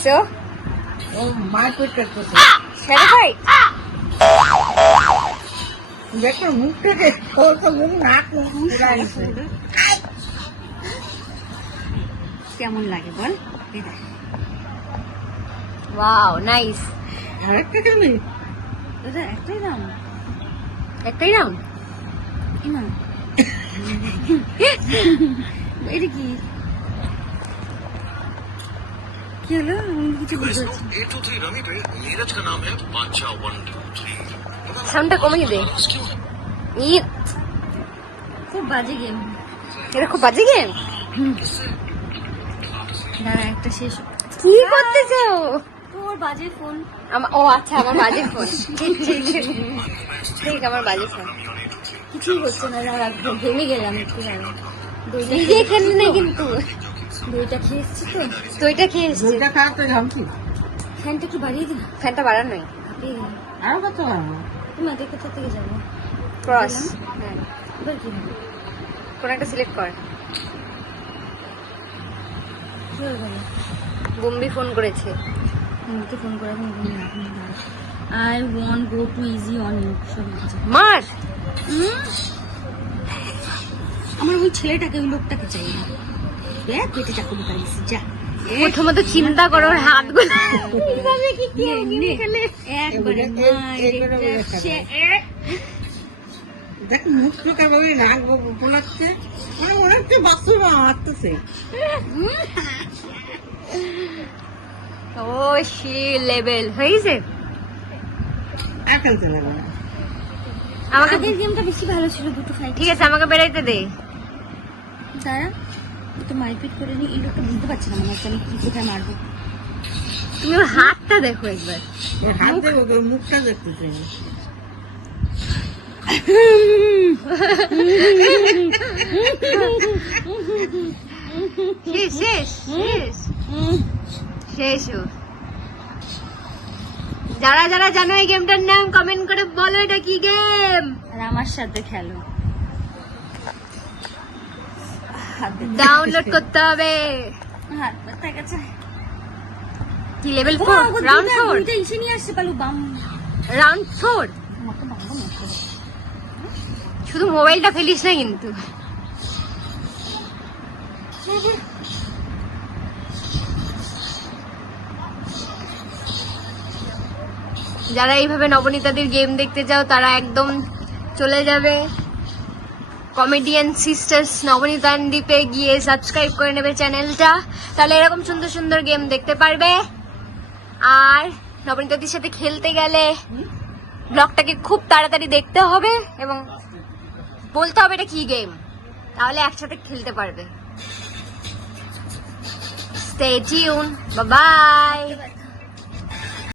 করছ ও মারপিট করতেছে শ্যাডো ফাইট দেখো মুখ থেকে ওর তো মুখ নাক মুখ পুরাইছে কেমন লাগে বল ওয়াও নাইস আরেকটা খেলবি দাদা একটাই দাম একটাই দাম কি না এটা কি কি হলো আমি কমিয়ে দে ইট খুব বাজে গেম এটা খুব বাজে গেম না একটা শেষ কি করতেছো তোর বাজে ফোন আমার ও আচ্ছা আমার বাজে ফোন ঠিক আমার বাজে ফোন কিছুই হচ্ছে না দাঁড়া ভেঙে গেলাম একটু নিজে খেলে না কিন্তু দইটা খেয়ে এসছি তো। দইটা খেয়ে এসছি। দুইটা খাওয়া তো ঘামছি ফ্যানটা একটু বাড়িয়ে দিন। ফ্যানটা বাড়ানো নয়। আরও কত খাব তুমি আগে কোথা থেকে যাব। ক্রস হ্যাঁ। এবার কি হবে? কোন একটা সিলেক্ট কর। কি ফোন করেছে। বুম্বিকে ফোন করে এখন I want go to easy on you সব মার। আমার ওই ছেলেটাকে ওই লোকটাকে চাই না। চাকু যা প্রথমত চিন্তা করো ওর হাতগুলো কীভাবে কি খেলে একবারে দেখ পোলাচ্ছে মানে মনে ও সে লেভেল হয়েছে আর খেলতে পারব না আমাকে গেমটা বেশি ভালো ছিল দুটো ফাইট ঠিক আছে আমাকে বেরাইতে দে দাঁড়া তো মারপিট করে নি এই লোকটা বুঝতে পারছি না মনে হচ্ছে আমি কি কোথায় মারবো। তুমি ওর হাতটা দেখো একবার। ওর হাত দেবো ওর মুখটা দেখতে চাই শেষ শেষ শেষ। শেষ যারা যারা জানো এই গেমটার নাম কমেন্ট করে বলো এটা কি গেম। আর আমার সাথে খেলো। ডাউনলোড করতে হবে। হাত গেছে। কি লেভেল ফোর রাউন্ড ফোর এসে নিয়ে আসছে পালু বাম। রাউন্ড ফোর শুধু মোবাইলটা ফেলিস না কিন্তু। যারা এইভাবে নবনীতাদের গেম দেখতে চাও তারা একদম চলে যাবে। কমেডিয়ান সিস্টার্স নবনীতান দ্বীপে গিয়ে সাবস্ক্রাইব করে নেবে চ্যানেলটা তাহলে এরকম সুন্দর সুন্দর গেম দেখতে পারবে। আর নবনীতাদির সাথে খেলতে গেলে ব্লগটাকে খুব তাড়াতাড়ি দেখতে হবে এবং বলতে হবে এটা কি গেম তাহলে একসাথে খেলতে পারবে। Stay tune by